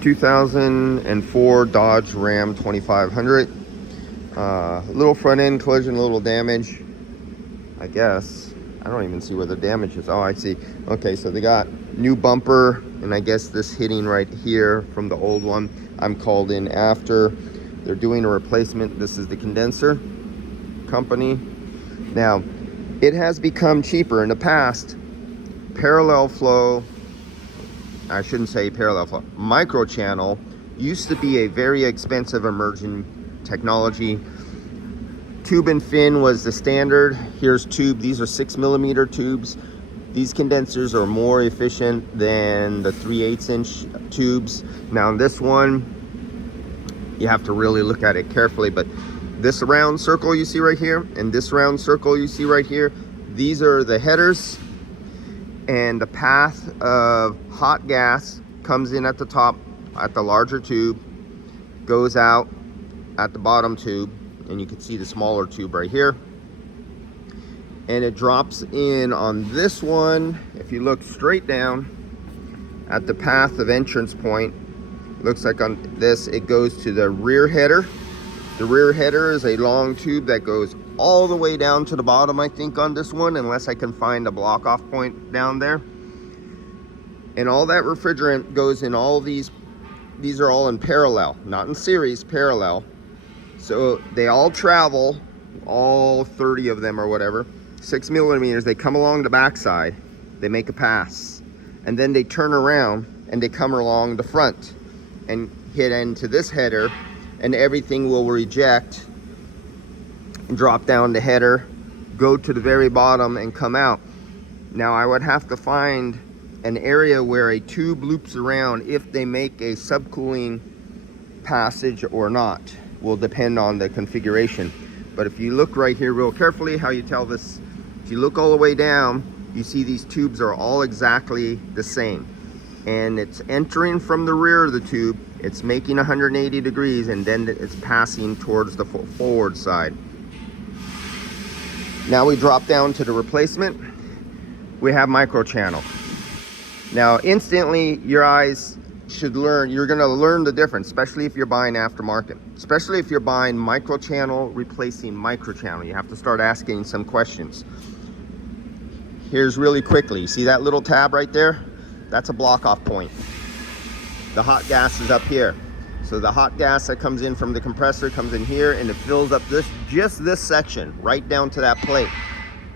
2004 Dodge Ram 2500. Little front end collision, a little damage, I guess. I don't even see where the damage is. Oh, I see. Okay, so they got new bumper, and I guess this hitting right here from the old one. I'm called in after. They're doing a replacement. This is the condenser company. Now, it has become cheaper. In the past, parallel flow, I shouldn't say parallel flow, micro channel used to be a very expensive emerging technology. Tube and fin was the standard. Here's tube. These are 6mm tubes. These condensers are more efficient than the 3/8" tubes. Now this one, you have to really look at it carefully, but this round circle you see right here and this round circle you see right here, these are the headers, and the path of hot gas comes in at the top at the larger tube, goes out at the bottom tube, and you can see the smaller tube right here, and it drops in on this one. If you look straight down at the path of entrance point, looks like on this it goes to the rear header. The rear header is a long tube that goes all the way down to the bottom, I think, on this one, unless I can find a block off point down there. And all that refrigerant goes in all these are all in parallel, not in series, parallel. So they all travel, all 30 of them or whatever, 6mm. They come along the backside, they make a pass, and then they turn around and they come along the front and hit into this header, and everything will reject and drop down the header, go to the very bottom and come out. Now I would have to find an area where a tube loops around if they make a subcooling passage or not. Will depend on the configuration. But if you look right here real carefully, how you tell this, if you look all the way down, you see these tubes are all exactly the same, and it's entering from the rear of the tube, it's making 180 degrees, and then it's passing towards the forward side. Now we drop down to the replacement. We have micro channel. Now instantly your eyes should learn, you're going to learn the difference, especially if you're buying aftermarket, especially if you're buying micro channel replacing micro channel. You have to start asking some questions. Here's really quickly, see that little tab right there? That's a block off point. The hot gas is up here. So the hot gas that comes in from the compressor comes in here, and it fills up just this section right down to that plate,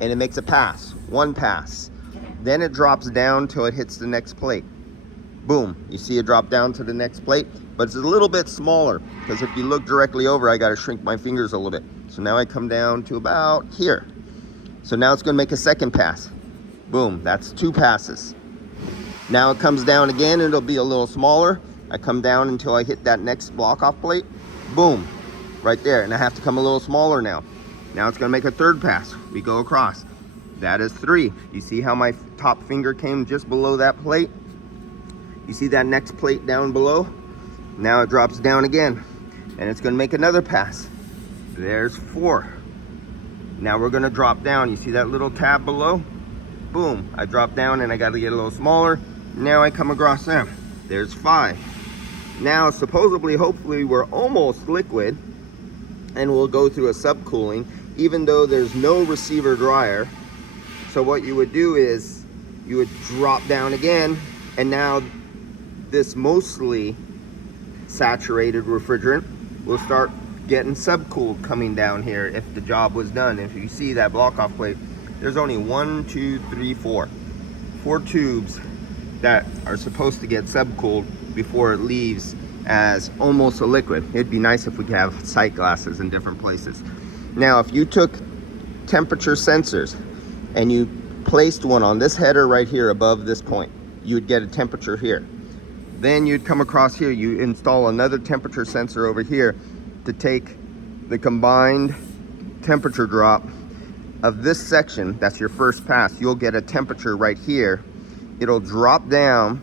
and it makes a pass, one pass. Then it drops down till it hits the next plate. Boom, you see it drop down to the next plate, but it's a little bit smaller because if you look directly over, I got to shrink my fingers a little bit. So now I come down to about here. So now it's going to make a second pass. Boom, that's two passes. Now it comes down again, and it'll be a little smaller. I come down until I hit that next block off plate. Boom, right there, and I have to come a little smaller now. Now it's going to make a third pass. We go across. That is 3. You see how my top finger came just below that plate? You see that next plate down below? Now it drops down again, and it's going to make another pass. There's 4. Now we're going to drop down. You see that little tab below? Boom, I drop down, and I got to get a little smaller. Now I come across them. There's 5. Now supposedly, hopefully, we're almost liquid, and we'll go through a subcooling, even though there's no receiver dryer. So what you would do is you would drop down again, and now this mostly saturated refrigerant will start getting subcooled coming down here if the job was done. If you see that block off plate, there's only 1, 2, 3, 4 tubes that are supposed to get subcooled before it leaves as almost a liquid. It'd be nice if we could have sight glasses in different places. Now if you took temperature sensors and you placed one on this header right here above this point, you would get a temperature here. Then you'd come across here, you install another temperature sensor over here to take the combined temperature drop of this section. That's your first pass. You'll get a temperature right here. It'll drop down,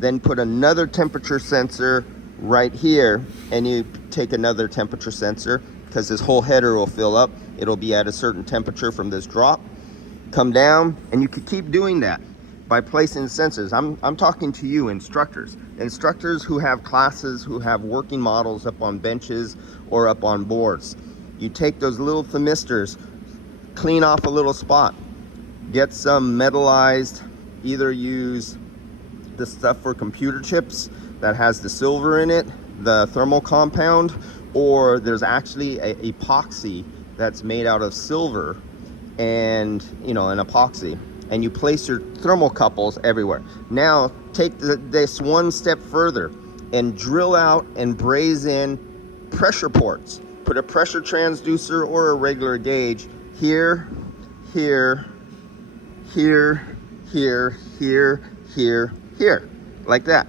then put another temperature sensor right here, and you take another temperature sensor because this whole header will fill up. It'll be at a certain temperature from this drop. Come down, and you can keep doing that. by placing sensors. I'm talking to you, instructors who have classes, who have working models up on benches or up on boards. You take those little thymistors, clean off a little spot, get some metallized, either use the stuff for computer chips that has the silver in it, the thermal compound, or there's actually a epoxy that's made out of silver and, you know, an epoxy, and you place your thermocouples everywhere. Now take this one step further and drill out and braze in pressure ports. Put a pressure transducer or a regular gauge here, here, here, here, here, here, here, like that.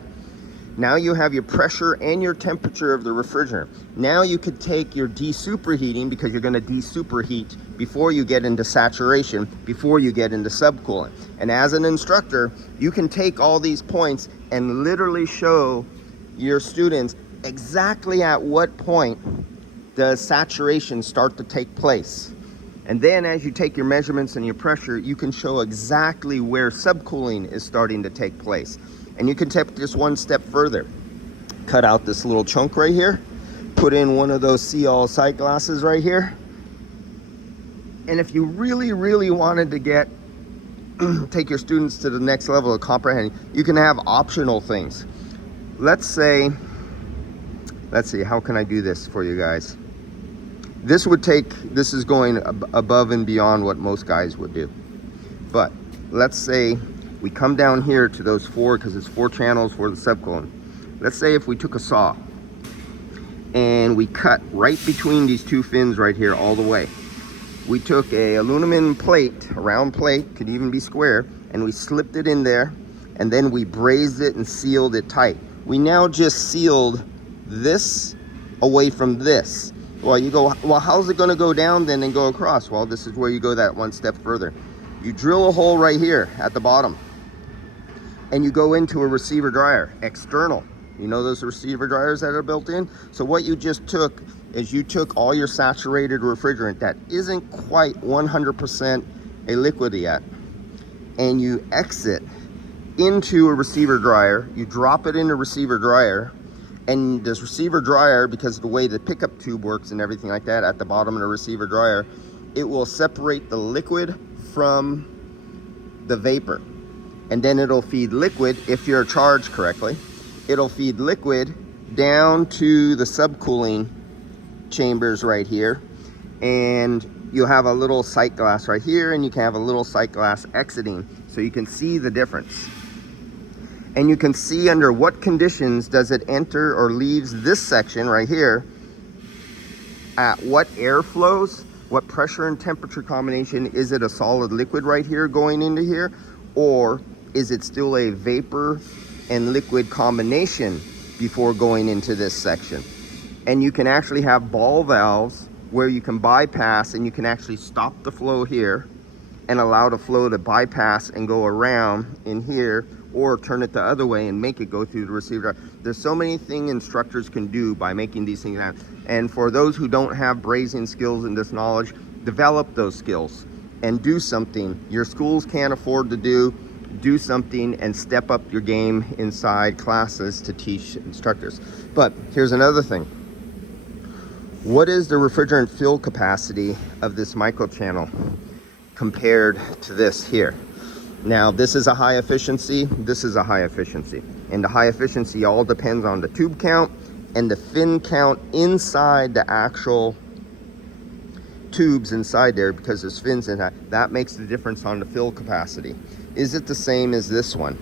Now you have your pressure and your temperature of the refrigerant. Now you could take your de-superheating, because you're going to de-superheat before you get into saturation, before you get into subcooling. And as an instructor, you can take all these points and literally show your students exactly at what point does saturation start to take place. And then as you take your measurements and your pressure, you can show exactly where subcooling is starting to take place. And you can take this one step further. Cut out this little chunk right here, put in one of those see-all sight glasses right here. And if you really, really wanted to get take your students to the next level of comprehending, you can have optional things. Let's see, how can I do this for you guys? This is going above and beyond what most guys would do. But let's say we come down here to those four, because it's 4 channels for the subcooling. Let's say if we took a saw and we cut right between these 2 fins right here all the way. We took a aluminum plate, a round plate, could even be square, and we slipped it in there, and then we brazed it and sealed it tight. We now just sealed this away from this. Well, you go, well, how's it gonna go down then and go across? Well, this is where you go that one step further. You drill a hole right here at the bottom, and you go into a receiver dryer, external. You know those receiver dryers that are built in? So what you just took is you took all your saturated refrigerant that isn't quite 100% a liquid yet, and you exit into a receiver dryer. You drop it in a receiver dryer, and this receiver dryer, because of the way the pickup tube works and everything like that at the bottom of the receiver dryer, it will separate the liquid from the vapor. And then it'll feed liquid, if you're charged correctly, it'll feed liquid down to the subcooling chambers right here. And you'll have a little sight glass right here, and you can have a little sight glass exiting, so you can see the difference. And you can see under what conditions does it enter or leaves this section right here, at what air flows, what pressure and temperature combination. Is it a solid liquid right here going into here, or is it still a vapor and liquid combination before going into this section? And you can actually have ball valves where you can bypass, and you can actually stop the flow here and allow the flow to bypass and go around in here, or turn it the other way and make it go through the receiver. There's so many things instructors can do by making these things happen. And for those who don't have brazing skills and this knowledge, develop those skills and do something. Your schools can't afford to do something and step up your game inside classes to teach instructors. But here's another thing. What is the refrigerant fill capacity of this microchannel compared to this here? Now, this is a high efficiency, this is a high efficiency. And the high efficiency all depends on the tube count and the fin count inside the actual tubes inside there, because there's fins in that. That makes the difference on the fill capacity. Is it the same as this one?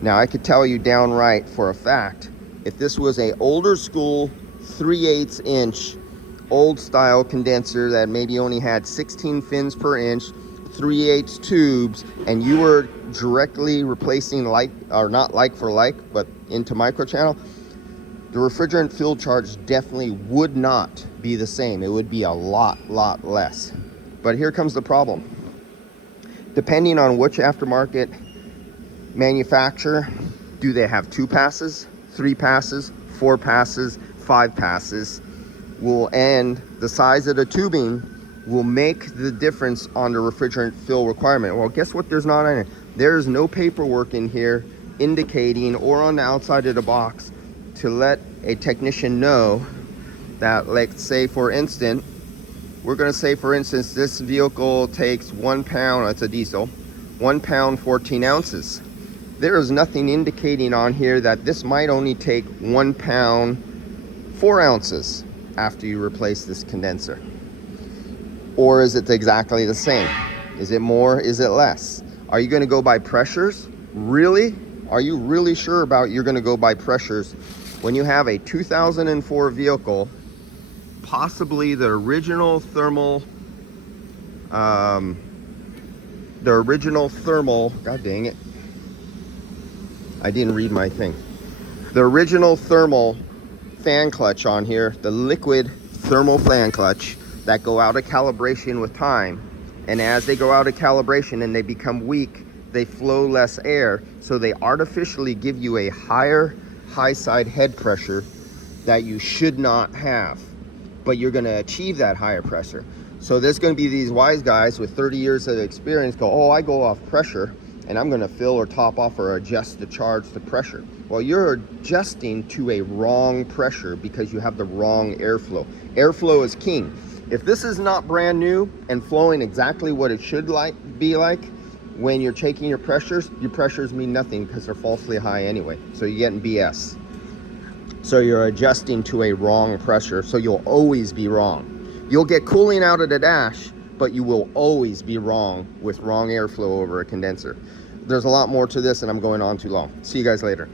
Now, I could tell you downright for a fact, if this was a older school 3/8 inch old style condenser that maybe only had 16 fins per inch, 3/8 tubes, and you were directly replacing like, or not like for like, but into microchannel, the refrigerant fill charge definitely would not be the same. It would be a lot less. But here comes the problem. Depending on which aftermarket manufacturer, do they have 2 passes, 3 passes, 4 passes, 5 passes, and the size of the tubing will make the difference on the refrigerant fill requirement. Well, guess what there's not in it? There's no paperwork in here indicating or on the outside of the box to let a technician know that, let's say for instance, we're going to say for instance this vehicle takes 1 pound, it's a diesel, 1 pound 14 ounces. There is nothing indicating on here that this might only take 1 pound 4 ounces after you replace this condenser. Or is it exactly the same? Is it more? Is it less? Are you going to go by pressures? Really? Are you really sure about you're going to go by pressures when you have a 2004 vehicle, possibly the original thermal, god dang it, I didn't read my thing. The original thermal fan clutch on here, the liquid thermal fan clutch that go out of calibration with time. And as they go out of calibration and they become weak, they flow less air. So they artificially give you a higher high side head pressure that you should not have. But you're going to achieve that higher pressure. So there's going to be these wise guys with 30 years of experience go, oh, I go off pressure and I'm going to fill or top off or adjust the charge to pressure. Well, you're adjusting to a wrong pressure because you have the wrong airflow. Airflow is king. If this is not brand new and flowing exactly what it should be like, when you're checking your pressures mean nothing because they're falsely high anyway. So you're getting BS. So you're adjusting to a wrong pressure, so you'll always be wrong. You'll get cooling out of the dash, but you will always be wrong with wrong airflow over a condenser. There's a lot more to this and I'm going on too long. See you guys later.